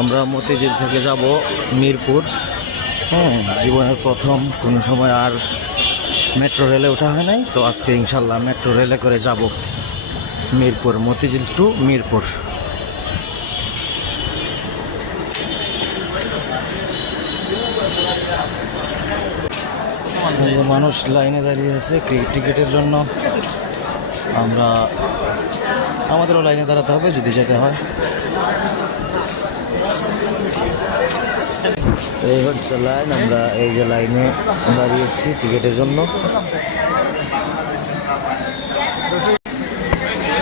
আমরা মতিঝিল থেকে যাব মিরপুর। হ্যাঁ জীবনের প্রথম, কোনো সময় আর মেট্রো রেলে ওঠা হয় নাই। তো আজকে ইনশাল্লাহ মেট্রো রেলে করে যাব মিরপুর, মতিঝিল টু মিরপুর। মানুষ লাইনে দাঁড়িয়ে আছে টিকিটের জন্য। আমরা, আমাদেরও লাইনে দাঁড়াতে হবে যদি যেতে হয়। এই হচ্ছে লাইন, আমরা এই যে লাইনে দাঁড়িয়েছি টিকিটের জন্য।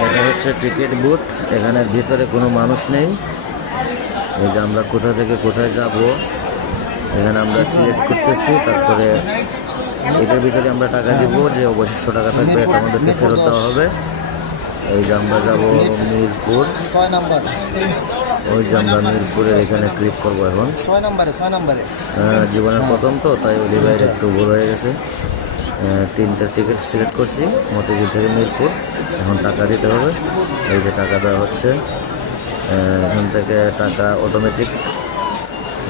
এটা হচ্ছে টিকিট বুথ এখানের ভিতরে কোনো মানুষ নেই। এই যে আমরা কোথা থেকে কোথায় যাব, এখানে আমরা সিলেক্ট করতেছি, তারপরে এটার ভিতরে আমরা টাকা দিব যে অবশিষ্ট টাকা থাকবে, এটা আমাদেরকে ফেরত দেওয়া হবে। এই যে আমরা যাব মিরপুর। ছয় নাম্বার। ওই যে আমরা মিরপুরের এখানে ক্লিক করব এখন। ছয় নাম্বারে ছয় নাম্বারে। আহ, জীবনের প্রথম তো তাই অলি ভাইয়ের একটু ভুল হয়ে গেছে। আহ, তিনটা টিকিট সিলেক্ট করছি মতিঝিল থেকে মিরপুর। এখন টাকা দিতে হবে। এই যে টাকা দেওয়া হচ্ছে। এখান থেকে টাকা অটোমেটিক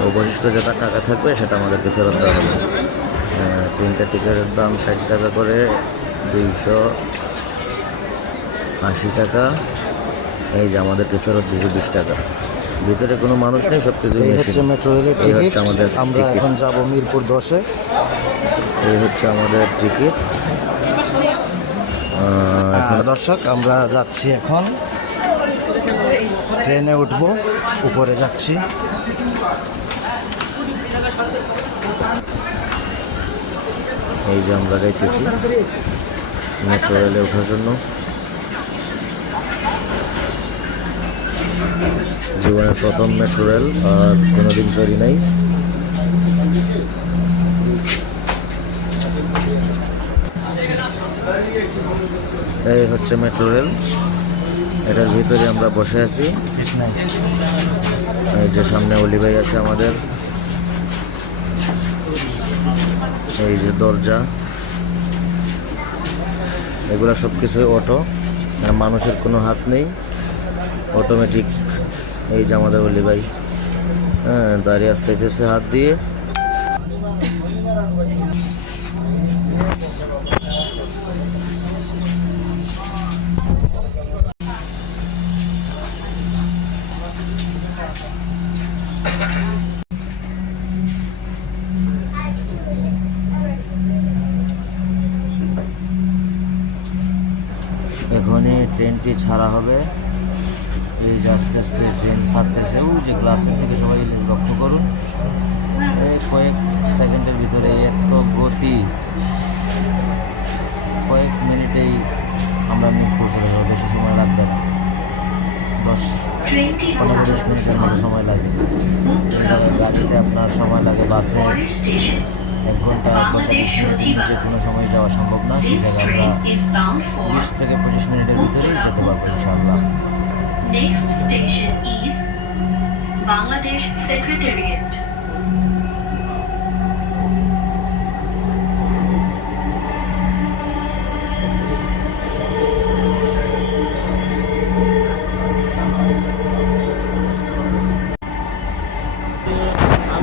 অবশিষ্ট যেটা টাকা থাকবে সেটা আমাদেরকে ফেরত দেওয়া হবে। তিনটা টিকিটের দাম ষাট টাকা করে দুইশো আশি টাকা। এই যে আমাদেরকে ফেরত দিয়েছে বিশ টাকা। ভিতরে কোনো মানুষ নেই সব কিছু হচ্ছে মেট্রো রেলের টিকিট আমাদের আমরা এখন যাব মিরপুর দশে। এই হচ্ছে আমাদের টিকিট দর্শক আমরা যাচ্ছি এখন। ট্রেনে উঠব উপরে যাচ্ছি। এই যে আমরা যাইতেছি। মেট্রো রেলে ওঠার জন্য। জীবনের প্রথম মেট্রো রেল আর কোনোদিন চুরি নাই। এই হচ্ছে মেট্রো রেল এটার ভিতরে আমরা বসে আছি। এই যে সামনে অলি ভাই আছে আমাদের। এই যে দরজা। এগুলা সব কিছু অটো মানুষের কোনো হাত নেই। অটোমেটিক এই আমাদের অলি ভাই। হ্যাঁ দাঁড়িয়ে চাইতেছে হাত দিয়ে। এখনই ট্রেনটি ছাড়া হবে। এই যে আস্তে আস্তে ট্রেন ছাড়তেছে ওই যে গ্লাসের থেকে সবাই লক্ষ্য করুন। এই কয়েক সেকেন্ডের ভিতরে এত গতি। কয়েক মিনিটেই আমরা মিরপুর চলে যাব, বেশি সময় লাগবে না। দশ, পনেরো, বিশ মিনিটের মতো সময় লাগে গাড়িতে আপনার সময় লাগে, বাসে এক ঘণ্টা এক ঘণ্টা, বিশ মিনিটের যে কোনো সময় যাওয়া সম্ভব না। জায়গায় আমরা বিশ থেকে পঁচিশ মিনিটের ভিতরেই যেতে পারব ইনশাআল্লাহ। Next station is Bangladesh Secretariat.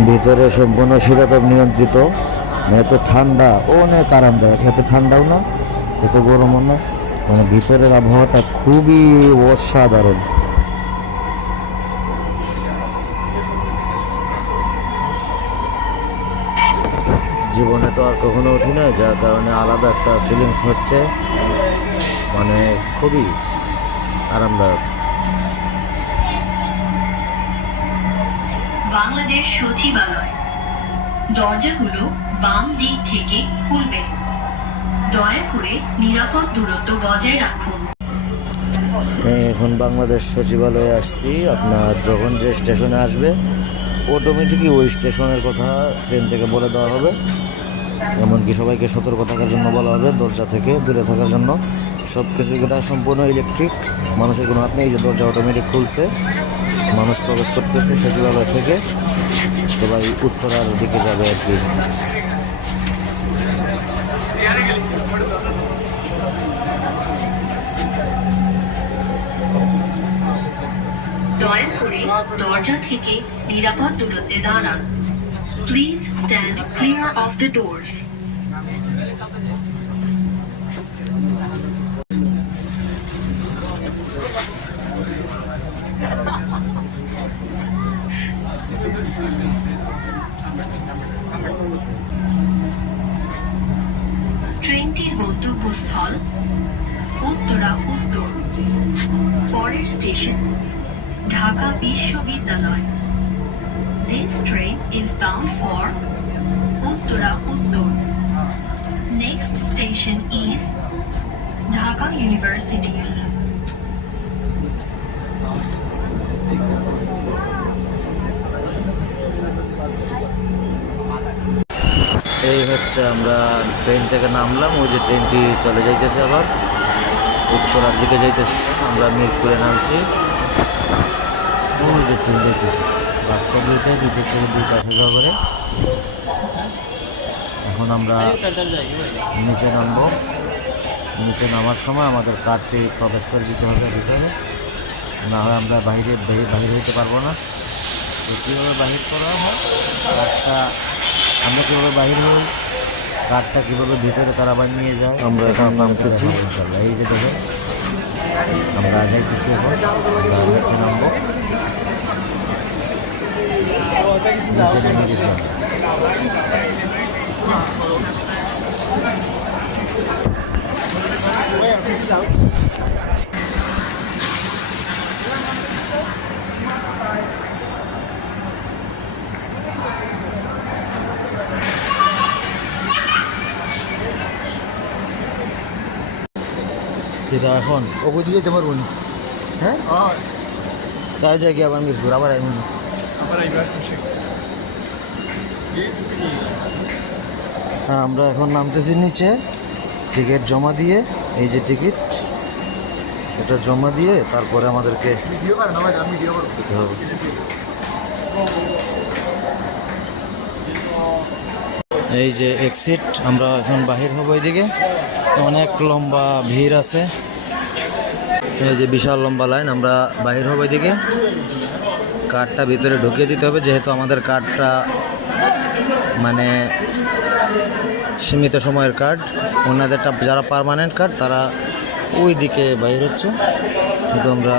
ভিতরে সম্পূর্ণ শীতাতপ নিয়ন্ত্রিত। এত ঠান্ডা অনেক আরামদায়ক। এত ঠান্ডাও না, এত গরমও না। মানে ভিতরের আবহাওয়াটা খুবই অসাধারণ। জীবনে তো আর কখনো উঠি না যার কারণে আলাদা একটা ফিলিংস হচ্ছে। মানে খুবই আরামদায়ক। বাংলাদেশ সচিবালয়। দরজাগুলো বাম দিক থেকে খুলবে। দয়া করে নিরাপদ দূরত্ব বজায় রাখুন। এখন বাংলাদেশ সচিবালয়ে আসছি। আপনার যখন যে স্টেশনে আসবে অটোমেটিকই ওই স্টেশনের কথা ট্রেন থেকে বলে দেওয়া হবে। এমনকি সবাইকে সতর্ক থাকার জন্য বলা হবে, দরজা থেকে দূরে থাকার জন্য। সব কিছু এটা সম্পূর্ণ ইলেকট্রিক মানুষের কোনো হাত নেই যে দরজা অটোমেটিক খুলছে। মানুষ প্রবেশ করতেছে সচিবালয় থেকে। সবাই উত্তরার দিকে যাবে আর কি। দয়া করে দরজা থেকে নিরাপদ দূরত্বে দাঁড়ান। Please stand clear of the doors ট্রেনটির গন্তব্যস্থল উত্তরা উত্তর পরের স্টেশন ঢাকা বিশ্ববিদ্যালয়। This train is bound for Uttara, উত্তর। Next station is Dhaka University. এই হচ্ছে আমরা ট্রেন থেকে নামলাম, ওই যে ট্রেনটি চলে যাইতেছে আবার। উত্তরার দিকে যাইতেছে, আমরা মিরপুরে নামছি। ওই যে ট্রেন যাইতেছে রাস্তা দুইটা দুইটা ট্রেন দুই পাশে যাওয়া করে। এখন আমরা নিচে নামবো। নিচে নামার সময় আমাদের কার্ডটি প্রবেশ করে দিতে হবে ভিতরে না হয় আমরা বাইরে বাইরে বাহির হইতে পারব না। তো কীভাবে বাহির করা হয়? কার্ডটা আমরা কীভাবে বাহির হই? কার্ডটা কীভাবে ভিতরে তারা আবার নিয়ে যায়? আমরা এখন নামতেছি। এই যে দেখেন। আমরা যাইতেছি এখন আমরা নিচে নামবো নিচে নেমে গেছি আমরা। এটা এখন। ও বুঝি যেতে পারব না। হ্যাঁ? তাই যাই আবার মিরপুর আবার আইব না। হ্যাঁ আমরা এখন নামতেছি নিচে। টিকিট জমা দিয়ে এই যে টিকিট এটা জমা দিয়ে তারপরে আমাদেরকে দিতে হবে। এই যে এক্সিট আমরা এখন বাহির হব এদিকে। অনেক লম্বা ভিড় আছে। এই যে বিশাল লম্বা লাইন, আমরা বাহির হব এদিকে। কার্ডটা ভিতরে ঢুকিয়ে দিতে হবে, যেহেতু আমাদের কার্ডটা মানে সীমিত সময়ের কার্ড ওনাদেরটা যারা পার্মানেন্ট কার্ড তারা ওই দিকে বাইর হচ্ছে। কিন্তু আমরা